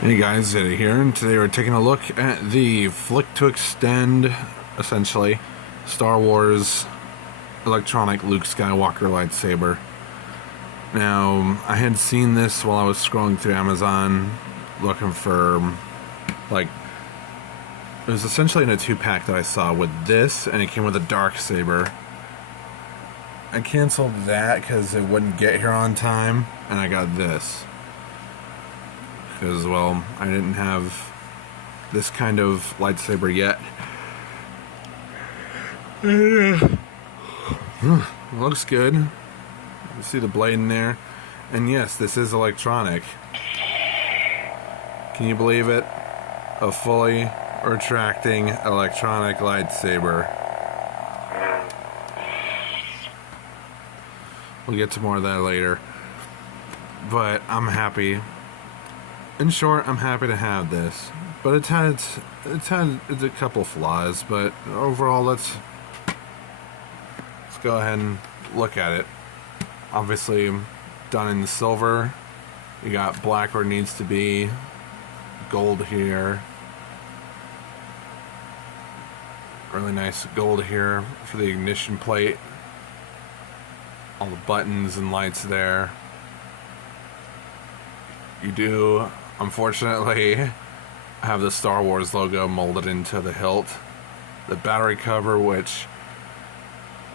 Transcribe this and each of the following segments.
Hey guys, Eddie here, and today we're taking a look at the Flick to Extend, essentially, Star Wars electronic Luke Skywalker lightsaber. Now, I had seen this while I was scrolling through Amazon, looking for, like, it was essentially in a 2-pack that I saw with this, and it came with a dark saber. I canceled that because it wouldn't get here on time, and I got this. Because, well, I didn't have this kind of lightsaber yet. Looks good. You see the blade in there. And yes, this is electronic. Can you believe it? A fully retracting electronic lightsaber. We'll get to more of that later. But I'm happy. In short, I'm happy to have this, but it's had a couple flaws, but overall, let's go ahead and look at it. Obviously, done in the silver. You got black where it needs to be, gold here. Really nice gold here for the ignition plate. All the buttons and lights there. You do, unfortunately, have the Star Wars logo molded into the hilt. The battery cover, which,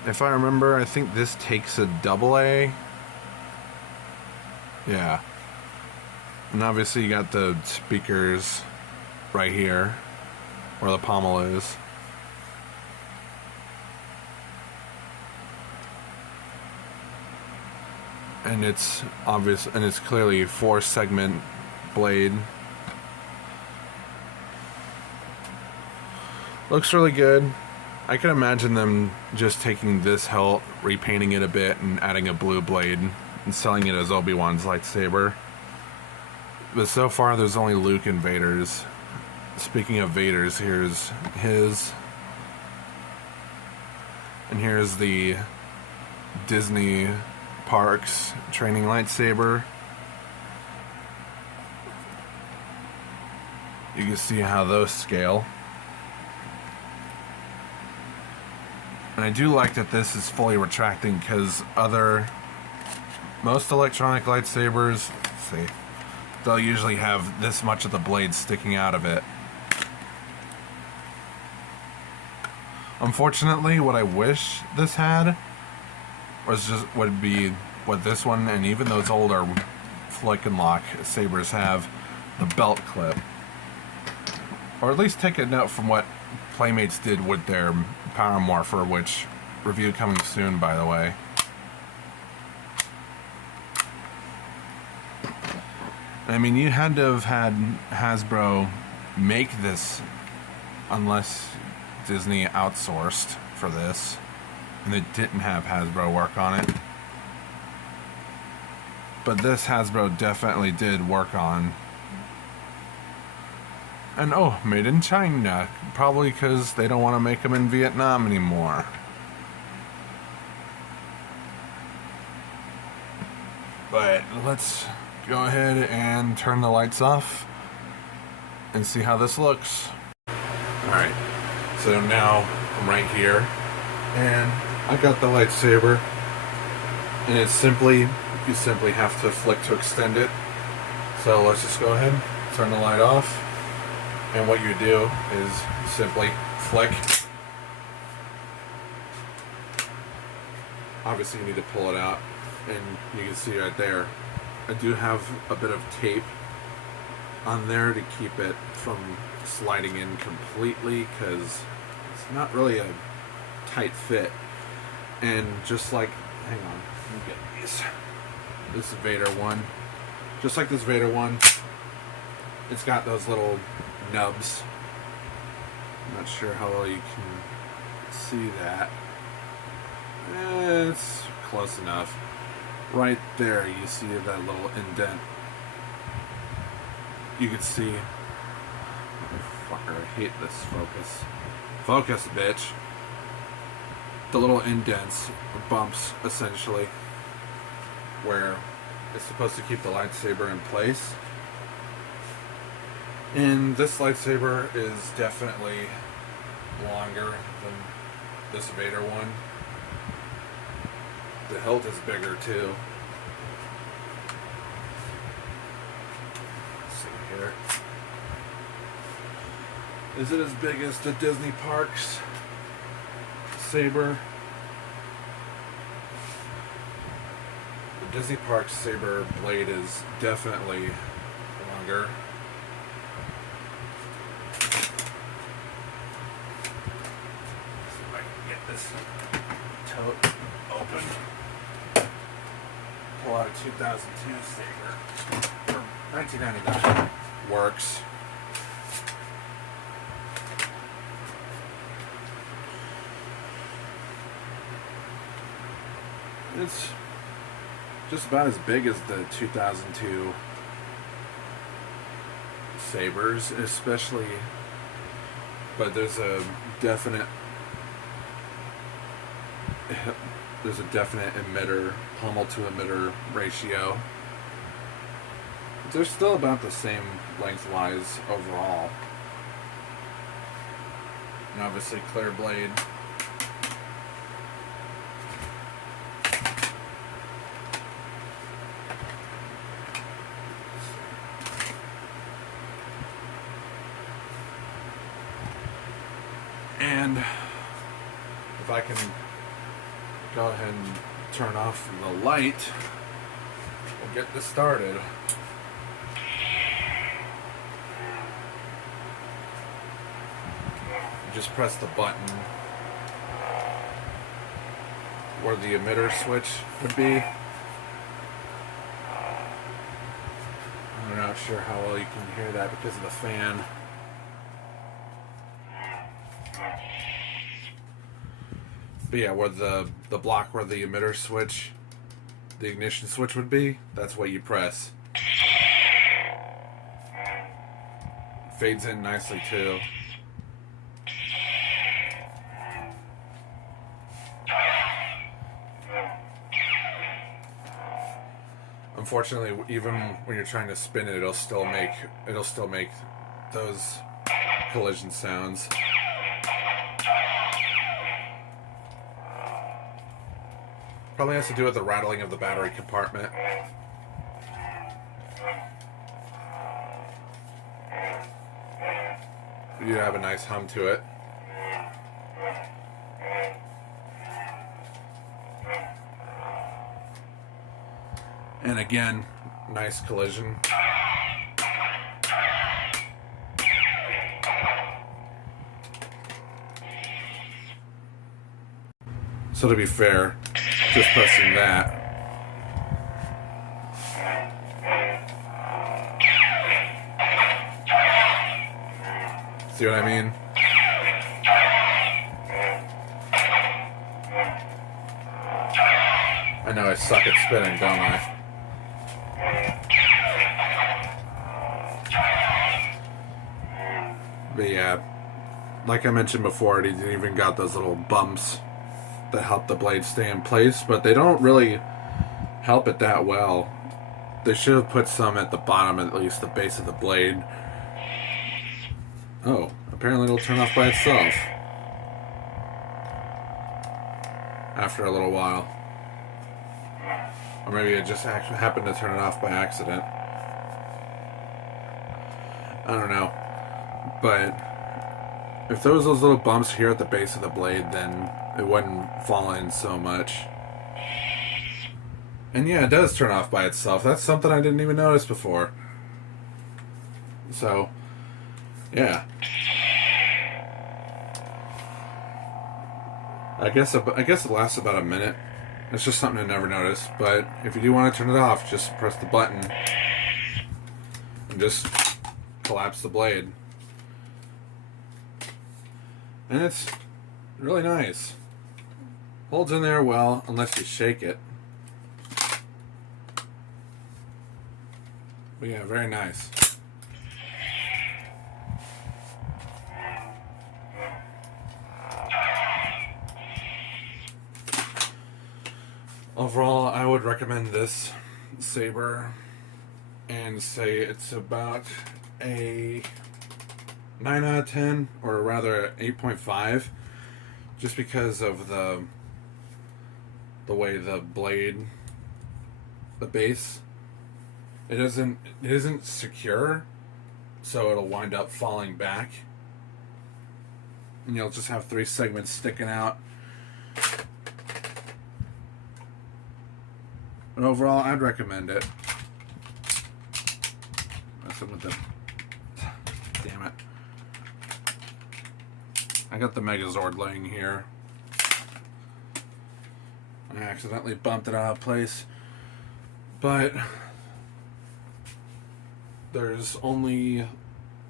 if I remember, I think this takes a AA. Yeah. And obviously you got the speakers right here, where the pommel is. And it's obvious, and it's clearly a 4-segment blade. Looks really good. I can imagine them just taking this hilt, repainting it a bit, and adding a blue blade, and selling it as Obi-Wan's lightsaber. But so far, there's only Luke and Vader's. Speaking of Vader's, here's his. And here's the Disney Parks training lightsaber. You can see how those scale. And I do like that this is fully retracting, because most electronic lightsabers, let's see, they'll usually have this much of the blade sticking out of it. Unfortunately, what I wish this had would be what this one and even those older flick and lock sabers have, the belt clip. Or at least take a note from what Playmates did with their Power Morpher, which review coming soon, by the way. I mean, you had to have had Hasbro make this, unless Disney outsourced for this. And they didn't have Hasbro work on it. But this Hasbro definitely did work on. And oh, made in China. Probably because they don't want to make them in Vietnam anymore. But let's go ahead and turn the lights off and see how this looks. Alright, so now I'm right here. And I got the lightsaber, and it's you simply have to flick to extend it. So let's just go ahead, turn the light off, and what you do is simply flick. Obviously you need to pull it out, and you can see right there, I do have a bit of tape on there to keep it from sliding in completely, because it's not really a tight fit. And just like, hang on, let me get these. This is Vader one. Just like this Vader one, it's got those little nubs. I'm not sure how well you can see that. It's close enough. Right there, you see that little indent. You can see. Motherfucker, I hate this focus. Focus, bitch. the little indents, or bumps, essentially, where it's supposed to keep the lightsaber in place. And this lightsaber is definitely longer than this Vader one. The hilt is bigger too. Let's see here. Is it as big as the Disney Parks saber? The Disney Parks saber blade is definitely longer. See if I can get this tote open. Pull out a 2002 saber. 1999 works. It's just about as big as the 2002 sabers, especially, but there's a definite emitter, pommel to emitter ratio. They're still about the same lengthwise overall. And obviously clear blade. And if I can go ahead and turn off the light, we'll get this started. Just press the button where the emitter switch would be. I'm not sure how well you can hear that because of the fan. But yeah, where the block where the emitter switch, the ignition switch would be, that's what you press. Fades in nicely too. Unfortunately, even when you're trying to spin it, it'll still make those collision sounds. Probably has to do with the rattling of the battery compartment. You have a nice hum to it. And again, nice collision. So to be fair, just pressing that. See what I mean? I know I suck at spinning, don't I? But yeah, like I mentioned before, it even got those little bumps that help the blade stay in place, but they don't really help it that well. They should have put some at the bottom, at least the base of the blade. Oh, apparently it'll turn off by itself after a little while. Or maybe it just actually happened to turn it off by accident. I don't know. But if there was those little bumps here at the base of the blade, then it wouldn't fall in so much. And yeah, it does turn off by itself. That's something I didn't even notice before. So, yeah. I guess it lasts about a minute. It's just something I never noticed. But if you do want to turn it off, just press the button and just collapse the blade. And it's really nice. Holds in there well, unless you shake it. But yeah, very nice. Overall, I would recommend this saber and say it's about a 9 out of 10, or rather 8.5, just because of the way the blade, the base, it isn't secure, so it'll wind up falling back, and you'll just have 3 segments sticking out. But overall, I'd recommend it. Messing with the... Damn it. I got the Megazord laying here. I accidentally bumped it out of place. But there's only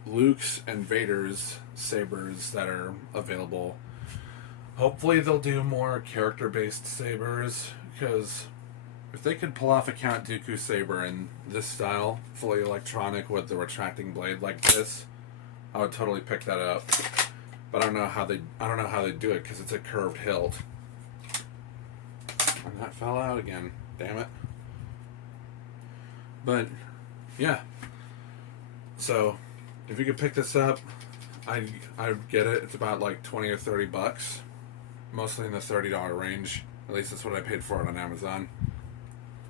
Luke's and Vader's sabers that are available. Hopefully they'll do more character-based sabers, because if they could pull off a Count Dooku saber in this style, fully electronic with the retracting blade like this, I would totally pick that up. But I don't know how they do it, because it's a curved hilt. And that fell out again. Damn it. But yeah. So if you could pick this up, I'd get it. It's about like $20 or $30, mostly in the $30 range. At least that's what I paid for it on Amazon.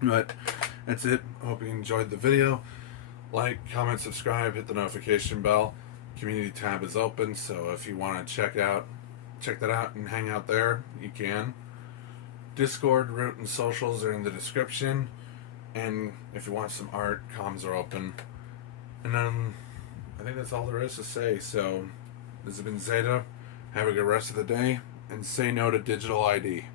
But that's it. I hope you enjoyed the video. Like, comment, subscribe, hit the notification bell. Community tab is open, so if you want to check that out and hang out there, you can. Discord, root, and socials are in the description. And if you want some art, comms are open. And I think that's all there is to say. So this has been Zeta. Have a good rest of the day, and say no to digital ID.